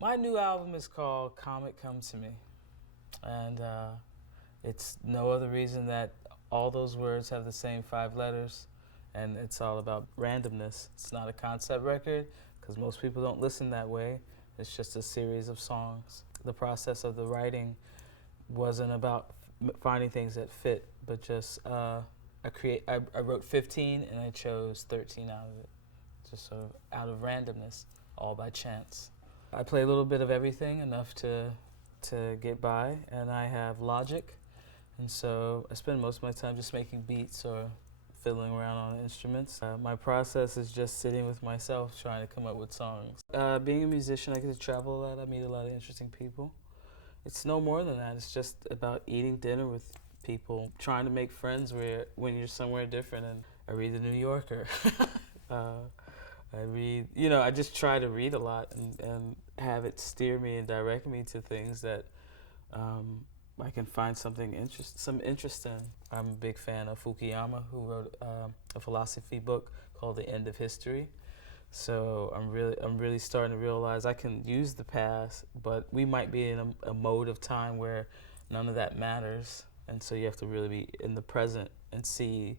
My new album is called Comet Come to Me, and it's no other reason that all those words have the same 5 letters, and it's all about randomness. It's not a concept record, because most people don't listen that way. It's just a series of songs. The process of the writing wasn't about finding things that fit, but just I wrote 15 and I chose 13 out of it, just sort of out of randomness, all by chance. I play a little bit of everything, enough to get by, and I have Logic, and so I spend most of my time just making beats or fiddling around on instruments. My process is just sitting with myself trying to come up with songs. Being a musician, I get to travel a lot. I meet a lot of interesting people. It's no more than that. It's just about eating dinner with people, trying to make friends when you're somewhere different. And I read The New Yorker. I read, I just try to read a lot and have it steer me and direct me to things that I can find some interest in. I'm a big fan of Fukuyama, who wrote a philosophy book called The End of History. So I'm really starting to realize I can use the past, but we might be in a mode of time where none of that matters, and so you have to really be in the present and see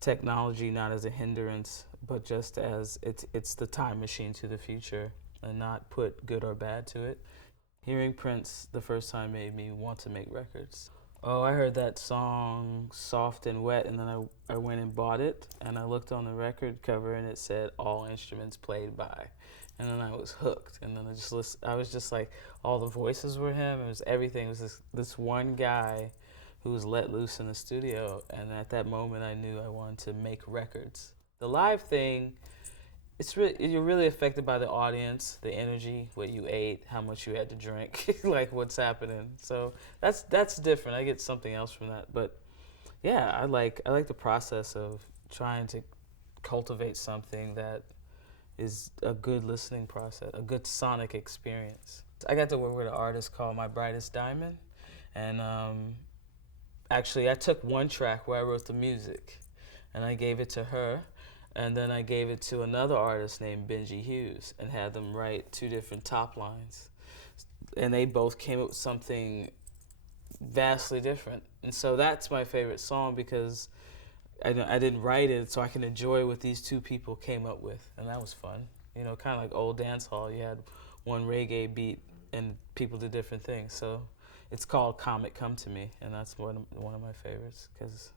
technology not as a hindrance, but just as it's the time machine to the future, and not put good or bad to it. Hearing Prince the first time made me want to make records. Oh, I heard that song Soft and Wet, and then I went and bought it, and I looked on the record cover and it said all instruments played by, and then I was hooked. And then I was just like, all the voices were him. It was everything. It was this one guy who was let loose in the studio, and at that moment I knew I wanted to make records. The live thing, you're really affected by the audience, the energy, what you ate, how much you had to drink, like what's happening. So that's different. I get something else from that. But yeah, I like the process of trying to cultivate something that is a good listening process, a good sonic experience. I got to work with an artist called My Brightest Diamond, and actually I took one track where I wrote the music, and I gave it to her. And then I gave it to another artist named Benji Hughes and had them write 2 different top lines. And they both came up with something vastly different. And so that's my favorite song, because I didn't write it, so I can enjoy what these 2 people came up with. And that was fun. Kind of like old dance hall. You had one reggae beat and people did different things. So it's called Comet Come to Me, and that's one of my favorites, because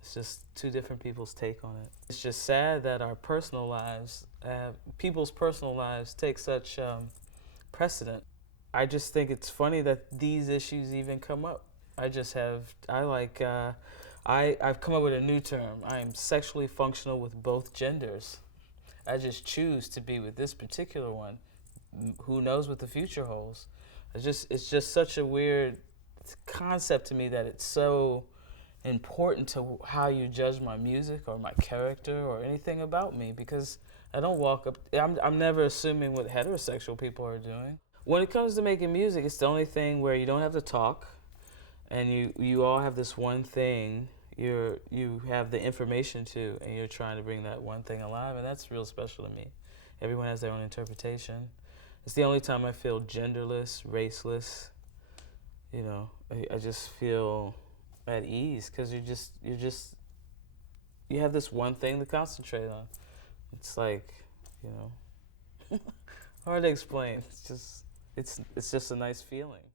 it's just 2 different people's take on it. It's just sad that our personal lives, people's personal lives, take such precedent. I just think it's funny that these issues even come up. I've come up with a new term. I am sexually functional with both genders. I just choose to be with this particular one. Who knows what the future holds? It's just such a weird concept to me that it's so important to how you judge my music or my character or anything about me, because I don't walk up, I'm never assuming what heterosexual people are doing. When it comes to making music, it's the only thing where you don't have to talk, and you all have this one thing you have the information to, and you're trying to bring that one thing alive, and that's real special to me. Everyone has their own interpretation. It's the only time I feel genderless, raceless. I just feel at ease, because you have this one thing to concentrate on. It's like, hard to explain. It's just a nice feeling.